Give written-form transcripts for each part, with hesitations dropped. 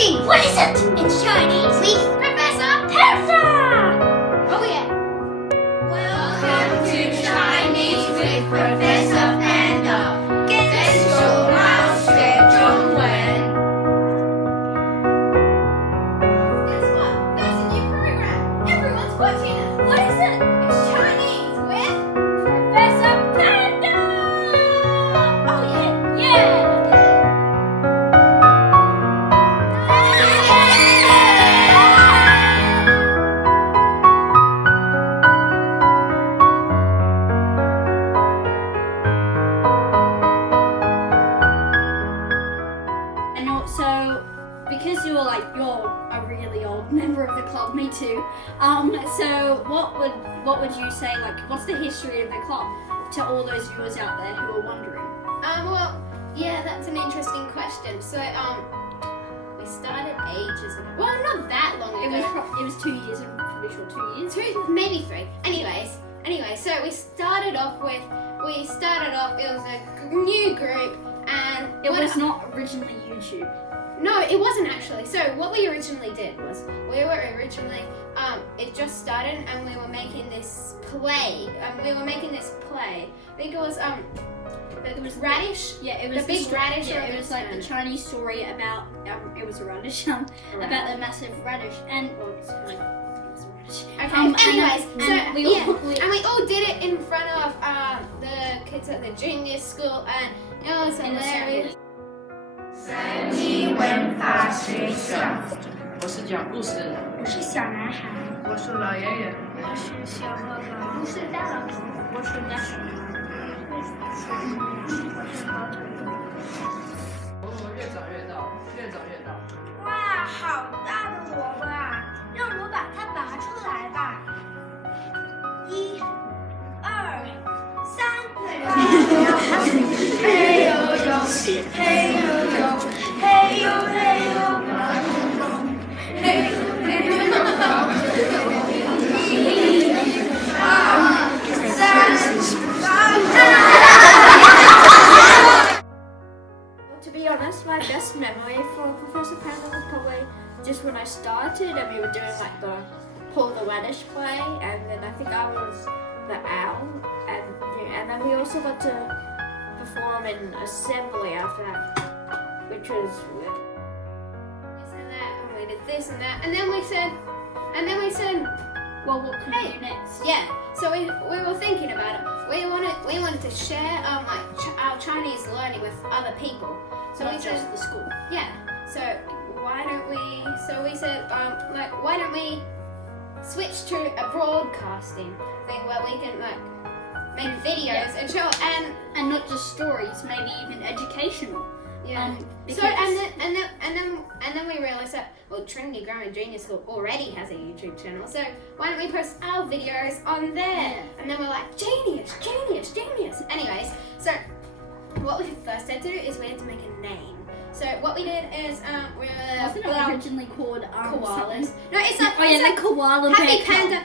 watching. What is it? It's Chinese with Professor Panda. Oh yeah. Welcome to Chinese with Professor Panda. 跟熊猫学中文。Guess what? There's a new program. Everyone's watching it. What is it? It's Chinese with Professor Panda. Oh yeah. Yeah. So, because you're a really old member of the club, me too. So what would you say? Like, what's the history of the club to all those viewers out there who are wondering? Well, yeah, that's an interesting question. So, we started ages ago. Well, not that long ago. It was 2 years. I'm pretty sure 2 years. Maybe 3. Anyway, so we started off. It was a new group, and It was not originally YouTube. No, it wasn't actually. So what we originally did was it just started, and we were making this play. I think it was Radish. Yeah, it was the big radish. Yeah, it was like the Chinese story about it was a radish. About the massive radish and it was a radish. Okay. Anyways, and we all did it in front of the kids at the junior school, and it was hilarious. 三级文法学校，我是讲故事的人，我是小男孩，我是老爷爷，我是小哥哥，我是大老师，我是大婶，我是好腿。我越长越大，越长越大。哇，好大的萝卜啊！让我把它拔出来吧。1、2、3。嘿呦呦，嘿呦呦，嘿呦嘿呦，嘿呦嘿呦，1、2、3。To be honest, my best memory for Professor Panda was probably just when I started and we were doing like the pull the radish play, and then I think I was the owl, and then we also got to perform in assembly after that, which was This and that, and we did this and that, and then we said, well, what can we do next? yeah. So we were thinking about it. We wanted to share our Chinese learning with other people. So Not we said, just the school. yeah. So why don't we? So we said, why don't we switch to a broadcasting thing where we can make videos and show And not just stories, maybe even educational. yeah. Because So and then we realized that Trinity Grammar Junior School already has a YouTube channel. So why don't we post our videos on there? Yeah. And then we're like, genius. Anyways, so what we first had to do is we had to make a name. So what we did is we wasn't it originally called koalas. something? No, it's like the koala Happy bear Panda.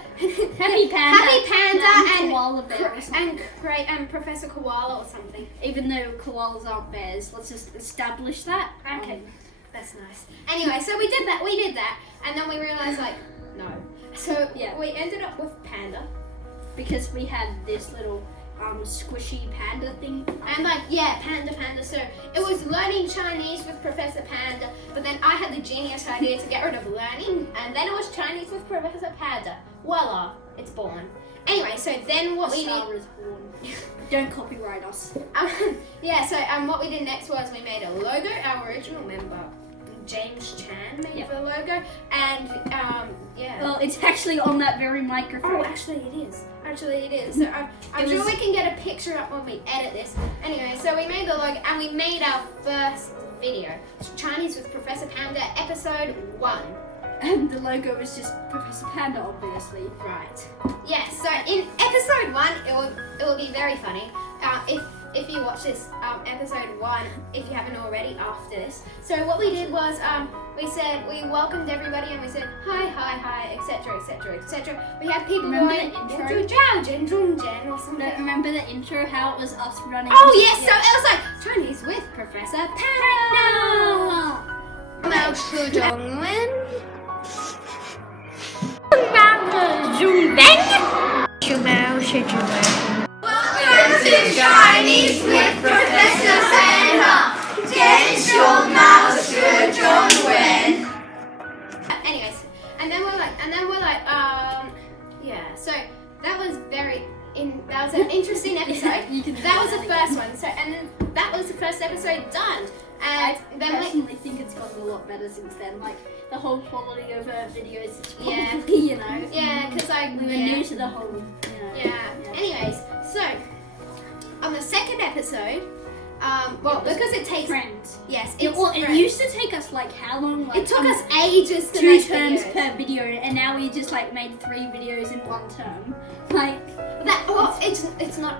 Happy Panda. Happy Panda and koala bear or something. and Professor Koala or something. Even though koalas aren't bears, let's just establish that. Okay, that's nice. Anyway, so we did that, and then we realized no. So Yeah. we ended up with Panda, Because we had this little squishy panda thing. and Panda. So it was learning Chinese with Professor Panda, but then I had the genius idea to get rid of learning, and then it was Chinese with Professor Panda. Voila, it's born. Anyway, so then what we Star did. is born. Don't copyright us. So what we did next was we made a logo. Our original member, James Chan, made the logo, and yeah. Well, it's actually on that very microphone. Oh, actually it is. So I'm sure we can get a picture up when we edit this. Anyway, so we made the logo and we made our first video. It's Chinese with Professor Panda, episode 1. And the logo is just Professor Panda, obviously. Right. Yes. So in episode 1, it will be very funny. If you watch this episode 1, if you haven't already, after this. So what we did was we welcomed everybody and we said hi, etc. We had people Remember going the intro? or something. Remember the intro? How it was us running? Oh yes, so it was like Chinese with Professor Panda. Panda. 说中文。Welcome to Chinese with Professor Panda. 简熊猫学中文。 Anyways, and then we're like, yeah. So that was that was an interesting episode. That was the first one. So and then that was the first episode done. And I then personally think it's gotten a lot better since then. Like the whole quality of our videos is probably, Yeah. you know. yeah, because We were new to the whole, Yeah. Anyways, so on the second episode, well, because it takes Friends. yes, It, it's well, it Friends. used to take us like how long? Like, It took us ages to 2 make terms videos. per video, and now we just like made 3 videos in 1 term. Like, It's not.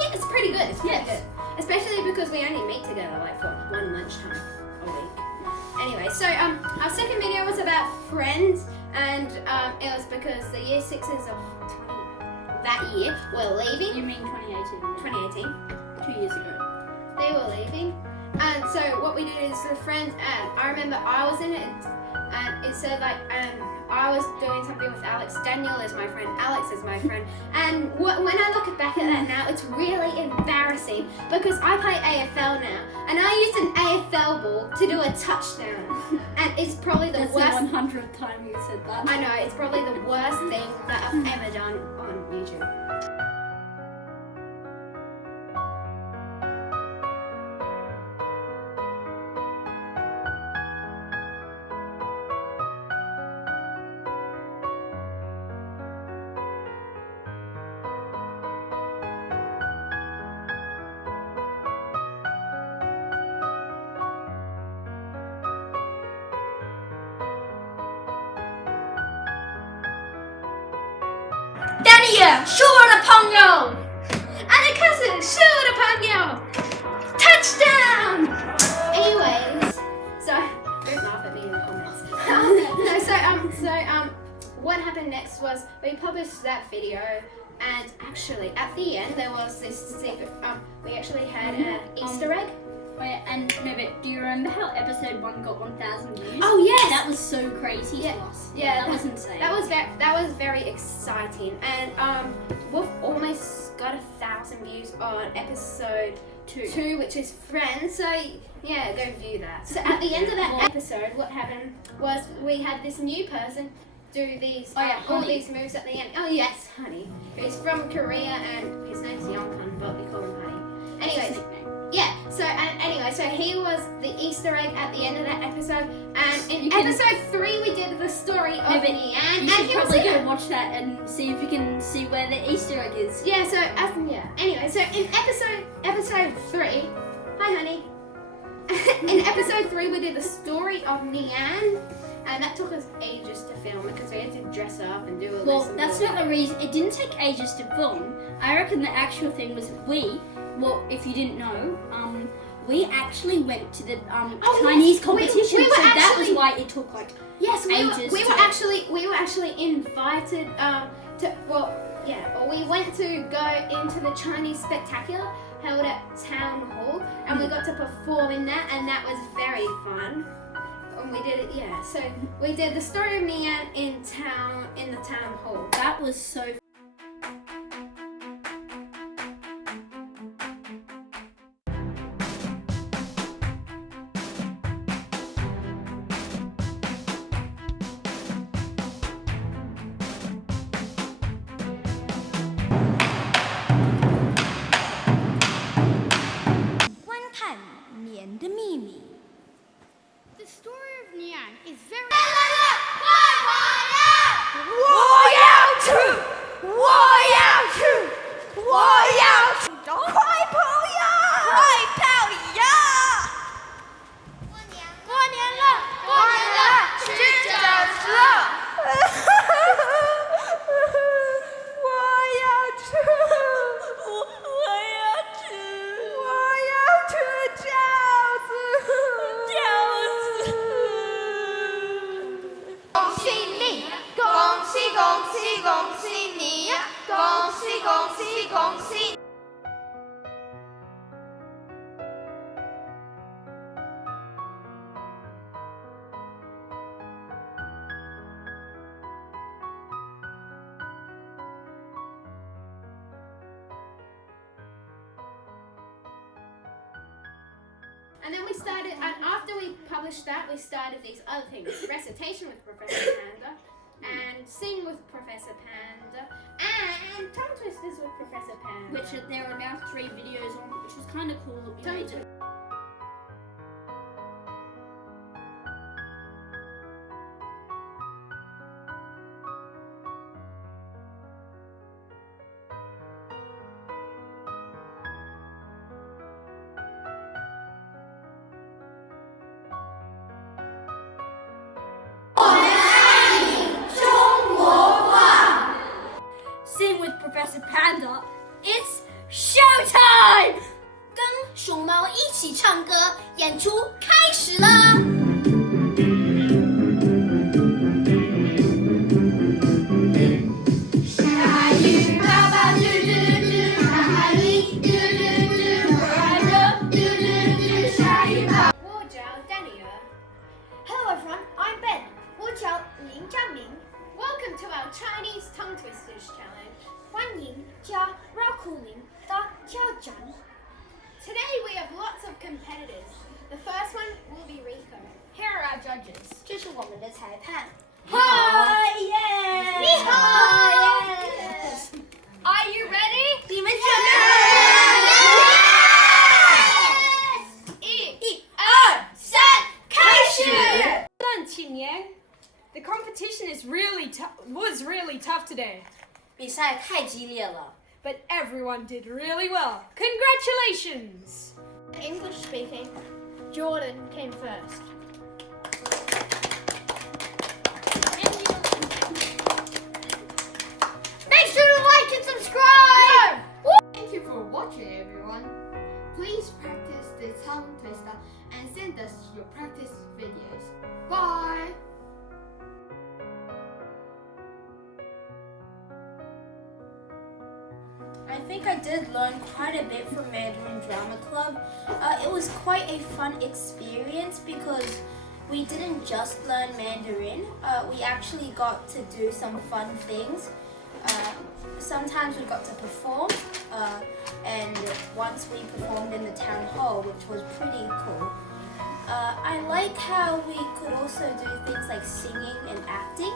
Yeah, it's pretty good. It's pretty Yes. good, especially because we only meet together like for 1 lunchtime a week. Anyway, so our second video was about friends, and it was because the year 6s of that year were leaving. you mean 2018? 2018. 2 years ago. They were leaving, and so what we did is the friends. I remember I was in it, and it said like I was doing something with Alex. Daniel is my friend. Alex is my friend. And when I look back at that now, it's really embarrassing because I play AFL now, and I used an AFL ball to do a touchdown, and it's probably the That's worst. the 100th time you said that. I know it's probably the worst thing that I've ever done on YouTube. Daniel，是我的朋友。 Anakasu, shoot upon you! Touchdown! Anyways, so don't laugh at me in the comments. What happened next was we published that video, and actually at the end there was this secret. We actually had an Easter egg. Wait, and no, but do you remember how episode 1 got 1,000 views? Oh yes, That was so crazy Yeah. to us. Yeah, that was insane. that was very exciting, and we've almost got 1,000 views on episode 2, which is Friends. So yeah, go view that. So at the end of that episode, what happened was we had this new person do these all these moves at the end. Oh yes, Honey. He's from Korea, and his name's Younghan, but we call him Honey. Anyways. Yeah, so so he was the Easter egg at the end of that episode, and in episode 3 we did the story of Nian, and You should he was probably in go it. watch that and see if you can see where the Easter egg is. Yeah, so anyway, so in episode 3, hi honey. In episode 3 we did the story of Nian, and that took us ages to film because we had to dress up and do all Well, this. And that's all not the reason. It didn't take ages to film. I reckon the actual thing was well, if you didn't know, we actually went to the Chinese yes, competition, we were so that was actually- why it took like Yes, we were ages actually invited we went to go into the Chinese Spectacular held at Town Hall, and we got to perform in that, and that was very fun. And we did it, so we did the story of Nian in the Town Hall. that was so. The story of Nian is very. 恭喜你呀！恭喜恭喜恭喜你！ started, and after we published that, we started these other things: recitation with Professor Panda, and sing with Professor Panda, and tongue twisters with Professor Panda. Which there are now 3 videos on, which was kind of cool that we made it. Sing with Professor Panda, it's showtime! 跟熊猫一起唱歌，演出开始了。下雨爸爸嘟嘟嘟，下雨嘟嘟嘟，快乐嘟嘟嘟，下雨爸。我叫 Daniel. Hello everyone, I'm Ben. 我叫林佳明。 Welcome to our Chinese tongue twisters challenge. 欢迎加绕口令的挑战。 Today we have lots of competitors. The first one will be Rico. Here are our judges. 这是我们的裁判。 Hi! Yeah! 你好耶！ Are you ready? 你们准备好了吗？1、2、3，开始！ Done, Qingyan. The competition was really tough today, 比赛太激烈了。 but everyone did really well. Congratulations! English speaking, Jordan came first. Make sure to like and subscribe! Thank you for watching, everyone. Please practice the tongue twister and send us your practice videos. Bye! I think I did learn quite a bit from Mandarin Drama Club. It was quite a fun experience because we didn't just learn Mandarin, we actually got to do some fun things. Sometimes we got to perform, and once we performed in the town hall, which was pretty cool. I like how we could also do things like singing and acting.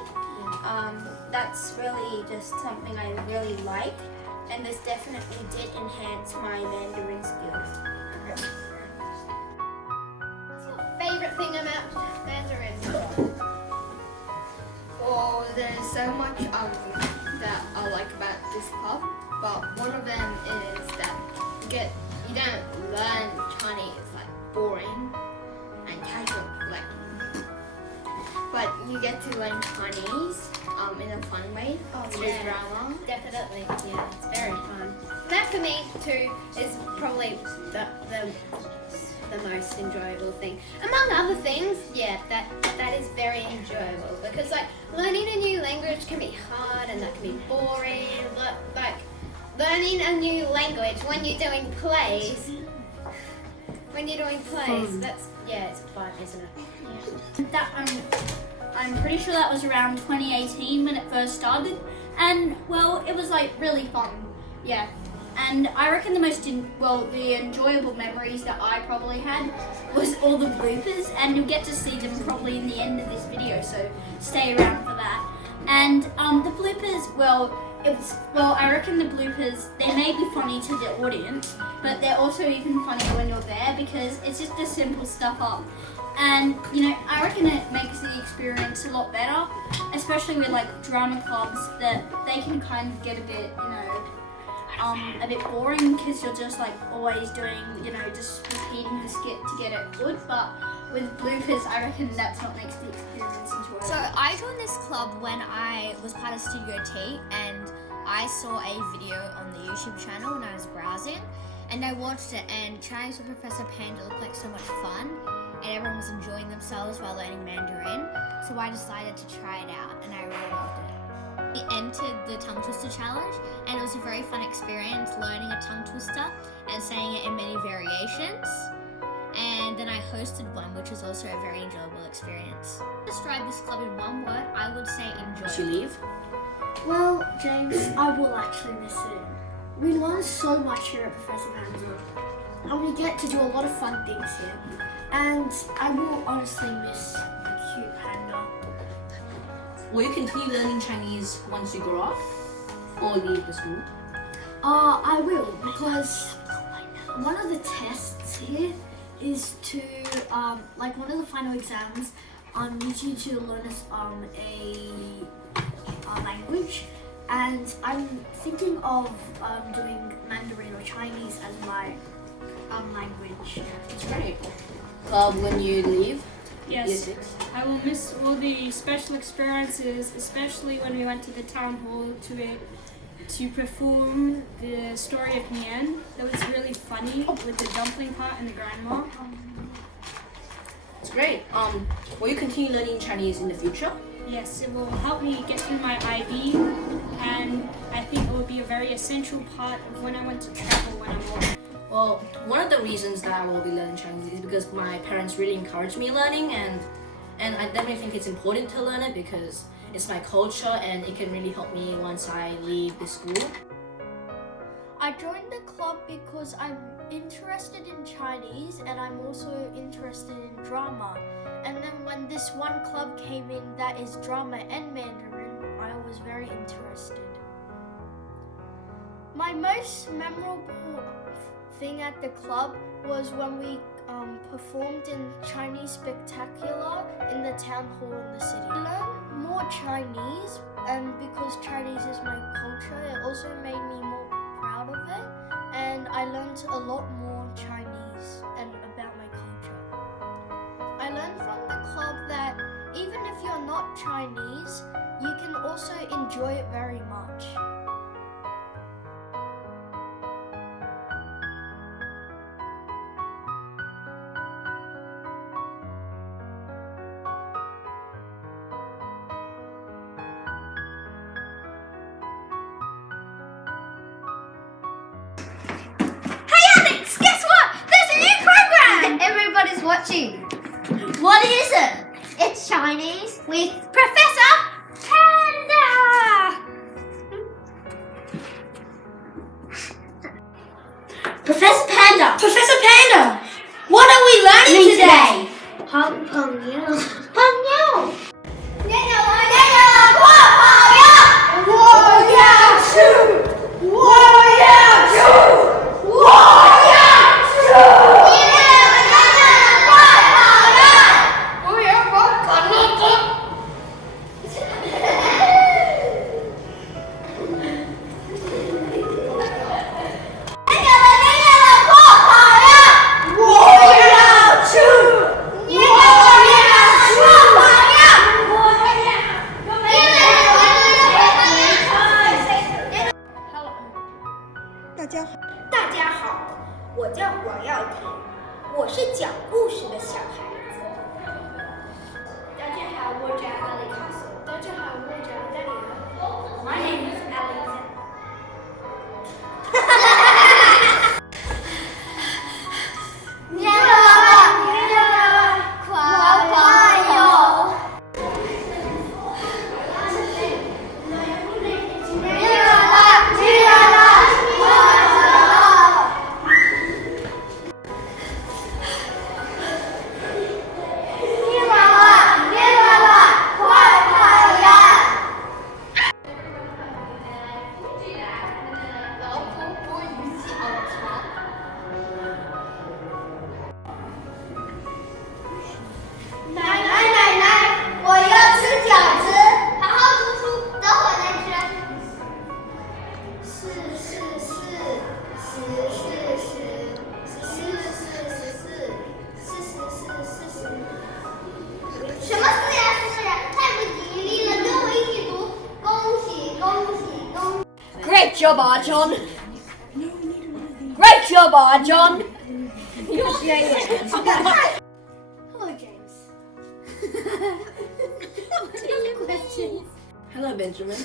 That's really just something I really like, and this definitely did enhance my Mandarin skills. What's your favorite thing about Mandarin? Well, there's so much that I like about this club, but one of them is that you don't learn Chinese like boring and casual but you get to learn Chinese in a fun way through drama. Definitely, yeah, it's very fun. That for me too is probably the most enjoyable thing. Among other things, yeah, that is very enjoyable because like learning a new language can be hard and that can be boring. But like learning a new language when you're doing plays, that's it's fun, isn't it? That I'm pretty sure that was around 2018 when it first started, and well, it was like really fun, yeah. And I reckon the enjoyable memories that I probably had was all the bloopers, and you'll get to see them probably in the end of this video, so stay around for that. And the bloopers, I reckon the bloopers, they may be funny to the audience, but they're also even funny when you're there because it's just the simple stuff up. And I reckon it makes the experience a lot better, especially with like drama clubs, that they can kind of get a bit, a bit boring because you're just like always doing, just repeating the skit to get it good. But with bloopers, I reckon that's what makes the experience enjoyable. So I joined this club when I was part of Studio T, and I saw a video on the YouTube channel when I was browsing, and I watched it, and Chinese with Professor Panda looked like so much fun, and everyone was enjoying themselves while learning Mandarin, so I decided to try it out, and I really loved it. We entered the tongue twister challenge, and it was a very fun experience learning a tongue twister and saying it in many variations. And then I hosted one, which was also a very enjoyable experience. To describe this club in one word, I would say enjoyable. Well, James, I will actually miss it. We learn so much here at Professor Panda, and we get to do a lot of fun things here. and I will honestly miss the cute panda. Will you continue learning Chinese once you grow up or leave the school? I will, because one of the tests here is to, like one of the final exams, needs you to learn a language, and I'm thinking of doing Mandarin or Chinese as my language. That's great. When you leave? Yes. Year 6? I will miss all the special experiences, especially when we went to the town hall to perform the story of Nian. That was really funny with the dumpling part and the grandma. It's great. Will you continue learning Chinese in the future? Yes, it will help me get through my IB, and I think it will be a very essential part of when I want to travel when I'm older. Well, one of the reasons that I will be learning Chinese is because my parents really encourage me learning, and I definitely think it's important to learn it because it's my culture and it can really help me once I leave the school. I joined the club because I'm interested in Chinese and I'm also interested in drama. And then when this one club came in that is drama and Mandarin, I was very interested. My most memorable thing at the club was when we performed in Chinese Spectacular in the town hall in the city. I learned more Chinese, and because Chinese is my culture, it also made me more proud of it, and I learned a lot more Chinese and about my culture. I learned from the club that even if you're not Chinese, you can also enjoy it very much. Everybody's watching. What is it? It's Chinese with Professor Panda. Professor Panda! Professor Panda! What are we learning today? My name is Alexander. Great job, Arjon. Great job, Arjon. Hello, James. Hello, Benjamin.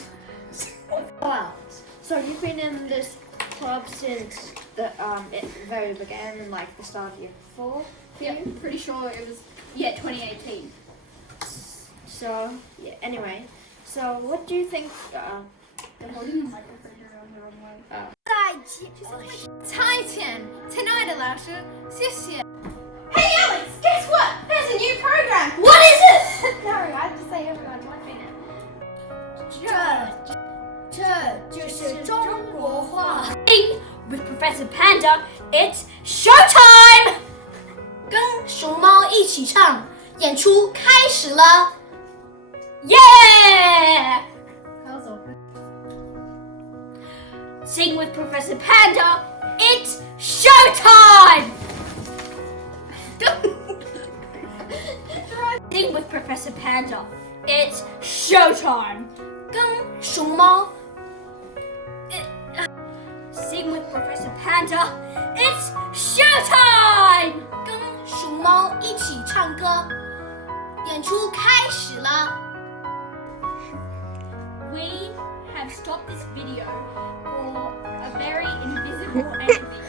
Wow. So you've been in this club since the very began, like the start of year 4? Yeah, pretty sure it was 2018. So yeah. Anyway, so what do you think? They're holding the microphone around the wrong way. 蔡倩，亲爱的老师，谢谢。Hey Alex, guess Panda, it's showtime! 跟熊猫一起唱，演出开始了。Yeah! Sing with Professor Panda, it's showtime! Sing with Professor Panda, it's showtime! 跟熊猫 Sing with Professor Panda, it's showtime! 跟熊猫一起唱歌，演出开始了。We have stopped this video for a very invisible enemy.